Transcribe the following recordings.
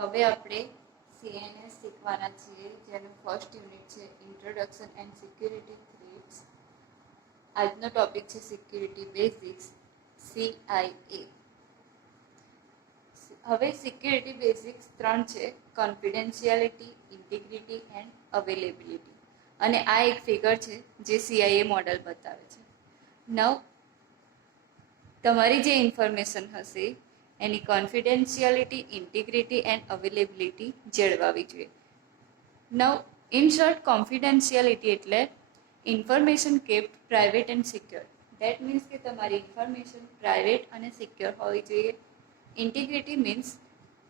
હવે આપણે CNS શીખવાના છીએ, જેનું ફર્સ્ટ યુનિટ છે ઇન્ટ્રોડક્શન એન્ડ સિક્યુરિટી થ્રેટ્સ. આજનો ટોપિક છે સિક્યુરિટી બેઝિક્સ, CIA. હવે સિક્યુરિટી બેઝિક્સ 3 છે: કોન્ફિડેન્શિયાલિટી, ઇન્ટિગ્રિટી એન્ડ અવેલેબિલિટી. અને આ એક ફિગર છે જે CIA મોડેલ બતાવે છે. નવ તમારી જે ઇન્ફોર્મેશન હશે એની કોન્ફિડેન્શિયાલિટી, ઇન્ટિગ્રિટી એન્ડ અવેલેબિલિટી જળવાવી જોઈએ. નવ ઇન શોર્ટ, કોન્ફિડેન્શિયાલિટી એટલે information kept private and secure. That means કે તમારી ઇન્ફોર્મેશન પ્રાઇવેટ અને સિક્યોર હોવી જોઈએ. ઇન્ટિગ્રિટી મીન્સ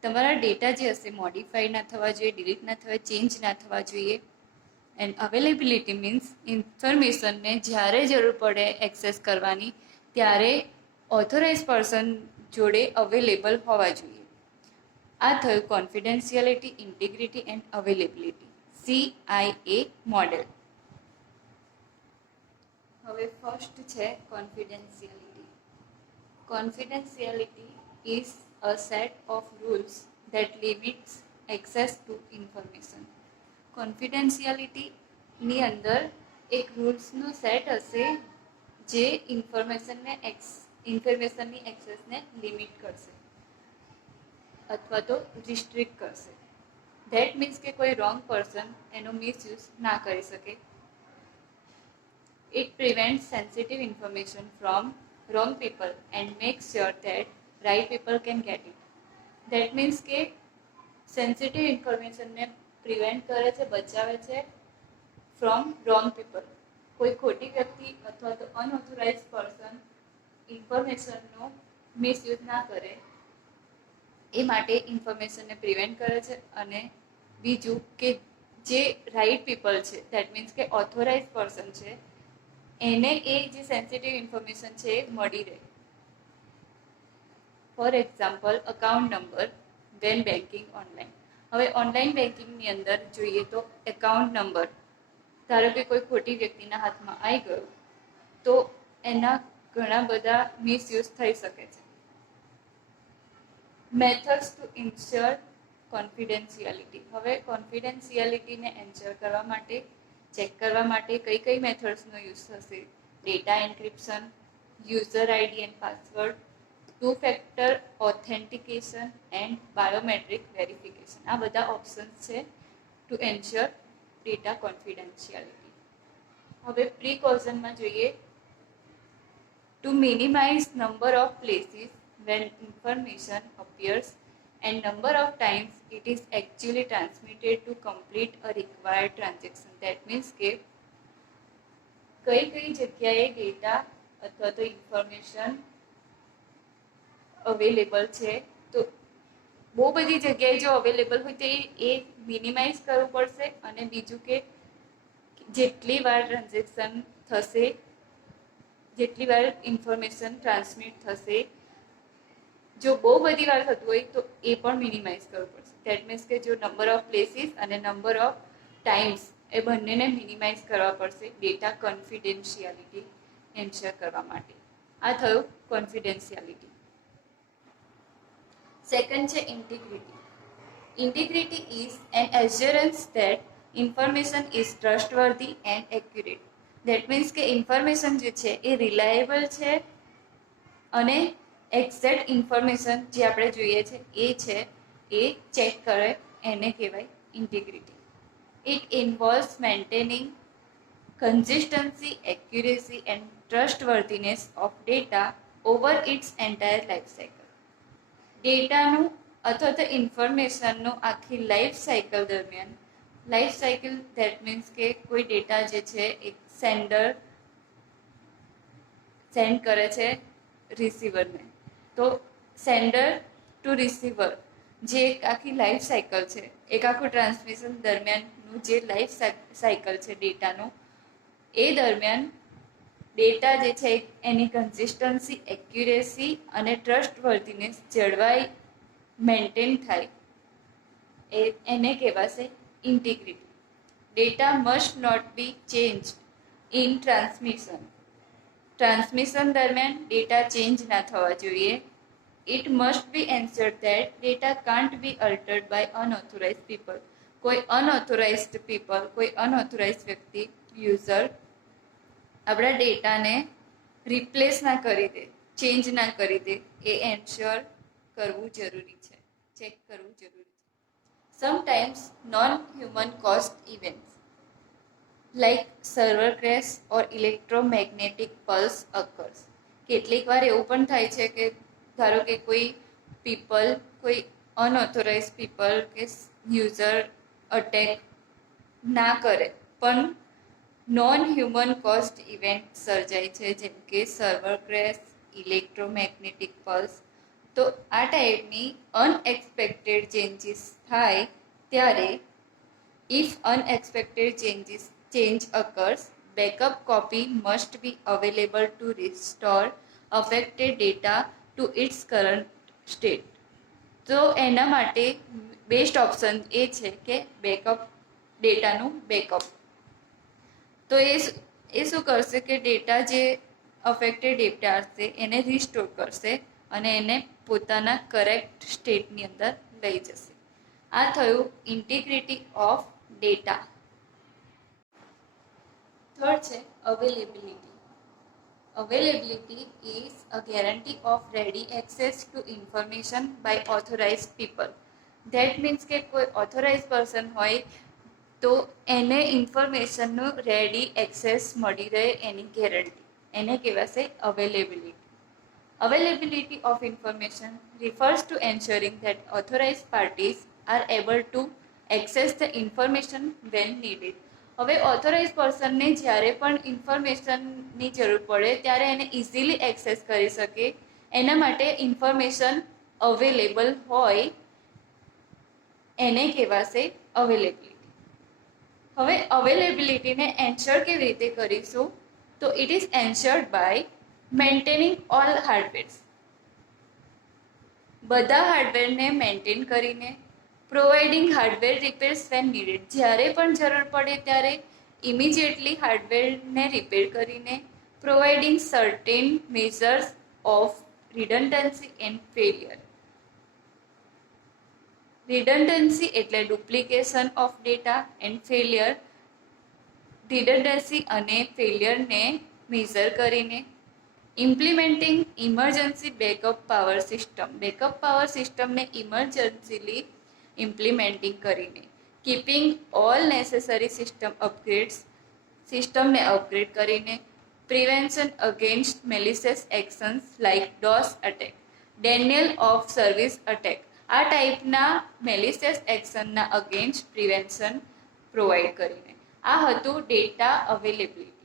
તમારા ડેટા જે હશે મોડિફાઈ ના થવા જોઈએ, ડિલીટ ના થવા, ચેન્જ ના થવા જોઈએ. એન્ડ અવેલેબિલિટી મીન્સ ઇન્ફોર્મેશનને જ્યારે જરૂર પડે એક્સેસ કરવાની ત્યારે ઓથોરાઇઝ પર્સન જોડે અવેલેબલ હોવા જોઈએ. આ થયું confidentiality, integrity and availability, CIA model. હવે ફર્સ્ટ છે confidentiality. Confidentiality is a set of rules that limits access to information. કોન્ફિડેન્શિયાલિટીની અંદર એક રૂલ્સનો સેટ હશે જે ઇન્ફોર્મેશનની એક્સેસને લિમિટ કરશે અથવા તો રિસ્ટ્રિક્ટ કરશે. ધેટ મીન્સ કે કોઈ રોંગ પર્સન એનો મિસયુઝ ના કરી શકે. It prevents sensitive information from wrong people and makes sure that right people can get it. That means કે સેન્સિટિવ ઇન્ફોર્મેશનને પ્રિવેન્ટ કરે છે, બચાવે છે ફ્રોમ રોંગ પીપલ. કોઈ ખોટી વ્યક્તિ અથવા તો અનઓથોરાઇઝ પર્સન ઇન્ફોર્મેશનનો મિસયુઝ ના કરે એ માટે ઇન્ફોર્મેશનને પ્રિવેન્ટ કરે છે. અને બીજું કે જે રાઇટ પીપલ છે, દેટ મીન્સ કે ઓથોરાઇઝ પર્સન છે, એને એ જે સેન્સિટિવ ઇન્ફોર્મેશન છે એ મળી રહે. For example, account number when banking online. હવે ઓનલાઈન બેન્કિંગની અંદર જોઈએ તો એકાઉન્ટ નંબર ધારો કે કોઈ ખોટી વ્યક્તિના હાથમાં આવી ગયો તો એના ઘણા બધા મિસયુઝ થઈ શકે છે. Methods to ensure confidentiality. હવે કોન્ફિડેન્શિયાલિટીને એન્શ્યોર કરવા માટે, ચેક કરવા માટે કઈ મેથડ્સનો યુઝ થશે? Data encryption, user ID and password, two factor authentication and biometric verification. આ બધા ઓપ્શન્સ છે ટુ એન્શ્યોર ડેટા કોન્ફિડેન્શિયાલિટી. હવે પ્રિકોઝનમાં જોઈએ to minimize number of places when information appears and number of times it is actually transmitted to complete a required transaction. That means કે કઈ જગ્યાએ data અથવા તો ઇન્ફોર્મેશન અવેલેબલ છે, તો બહુ બધી જગ્યાએ જો અવેલેબલ હોય તો એ મિનિમાઇઝ કરવું પડશે. અને બીજું કે જેટલી વાર ટ્રાન્ઝેક્શન થશે, જેટલી વાર ઇન્ફોર્મેશન ટ્રાન્સમિટ થશે, જો બહુ બધી વાર થતું હોય તો એ પણ મિનિમાઇઝ કરવું પડશે. દેટ મીન્સ કે જો નંબર ઓફ પ્લેસીસ અને નંબર ઓફ ટાઈમ્સ એ બંનેને મિનિમાઇઝ કરવા પડશે ડેટા કોન્ફિડેન્શિયાલિટી એન્શ્યોર કરવા માટે. આ થયું કોન્ફિડેન્શિયાલિટી. સેકન્ડ છે integrity. Integrity is an assurance that information is trustworthy and accurate. That means કે ઇન્ફોર્મેશન જે છે એ રિલાયેબલ છે અને એક્ઝેક્ટ ઇન્ફોર્મેશન જે આપણે જોઈએ છે એ ચેક કરે, એને કહેવાય integrity. It involves maintaining consistency, accuracy and trustworthiness of data over its entire life cycle. ડેટાનું અથવા તો ઇન્ફોર્મેશનનું આખી લાઈફ સાયકલ દરમિયાન, લાઈફ સાયકલ ધેટ મીન્સ કે કોઈ ડેટા જે છે એક સેન્ડર સેન્ડ કરે છે રિસીવરને, તો સેન્ડર ટુ રિસીવર જે એક આખી લાઈફ સાયકલ છે, એક આખું ટ્રાન્સમિશન દરમિયાનનું જે લાઈફ સાયકલ છે ડેટાનું, એ દરમિયાન ડેટા જે છે એની કન્સિસ્ટન્સી, એક્યુરેસી અને ટ્રસ્ટવર્ધીનેસ જળવાઈ, મેન્ટેન થાય, એને કહેવાશે integrity. Data must not be change in transmission. Transmission દરમિયાન ડેટા ચેન્જ ના થવા જોઈએ, it must be ensured that data can't be altered by unauthorized people. કોઈ unauthorized people, કોઈ unauthorized વ્યક્તિ, યુઝર આપણા ડેટાને રિપ્લેસ ના કરી દે, ચેન્જ ના કરી દે, એ એન્શ્યોર કરવું જરૂરી છે, ચેક કરવું જરૂરી છે. Sometimes non human caused events like server crash or electromagnetic pulse occurs. કેટલીક વાર એવું પણ થાય છે કે ધારો કે કોઈ પીપલ, કોઈ અનઓથોરાઇઝ પીપલ કે યુઝર અટેક ના કરે પણ નોન હ્યુમન કોસ્ટ ઇવેન્ટ સર્જાય છે, જેમ કે સર્વર ક્રેશ, ઇલેક્ટ્રોમેગ્નેટિક પલ્સ. તો આ ટાઈપની અનએક્સપેક્ટેડ ચેન્જીસ થાય ત્યારે if unexpected change occurs, backup copy must be available to restore affected data to its current state. તો એના માટે બેસ્ટ ઓપ્શન એ છે કે બેકઅપ, ડેટાનું બેકઅપ. તો એ શું કરશે કે ડેટા જે અફેક્ટેડ ડેટા હશે એને રિસ્ટોર કરશે અને એને પોતાના કરેક્ટ સ્ટેટની અંદર લઈ જશે. આ થયું ઇન્ટિગ્રિટી ઓફ ડેટા. થર્ડ છે availability. Availability is a guarantee of ready access to information by authorized people. That means કે કોઈ ઓથોરાઇઝ પર્સન હોય તો એને ઇન્ફોર્મેશનનું રેડી એક્સેસ મળી રહે, એની ગેરંટી, એને કહેવાશે availability. Availability of information refers to ensuring that authorized parties are able to access the information when needed. હવે ઓથોરાઇઝ પર્સનને જ્યારે પણ ઇન્ફોર્મેશનની જરૂર પડે ત્યારે એને ઇઝીલી એક્સેસ કરી શકે, એના માટે ઇન્ફોર્મેશન અવેલેબલ હોય એને કહેવાશે અવેલેબિલિટી. હવે અવેલેબિલિટીને એન્શ્યોર કેવી રીતે કરીશું? તો it is ensured by maintaining all hardwares. બધા હાર્ડવેરને મેન્ટેન કરીને, providing hardware repairs when needed, જ્યારે પણ જરૂર પડે ત્યારે ઇમિડિયેટલી હાર્ડવેરને રિપેર કરીને, providing certain measures of redundancy and failure. Redundancy એટલે duplication of data and failure, redundancy અને ફેલિયરને મેઝર કરીને. Implementing emergency backup power system, backup power સિસ્ટમને ઇમરજન્સીલી ઇમ્પ્લિમેન્ટિંગ કરીને. Keeping all necessary system upgrades, સિસ્ટમને અપગ્રેડ કરીને. Prevention against મેલિશિયસ actions like DoS attack, denial of service attack. આ ટાઈપના મેલિશિયસ એક્શનના અગેન્સ્ટ પ્રિવેન્શન પ્રોવાઈડ કરીને. આ હતું ડેટા અવેલેબિલિટી.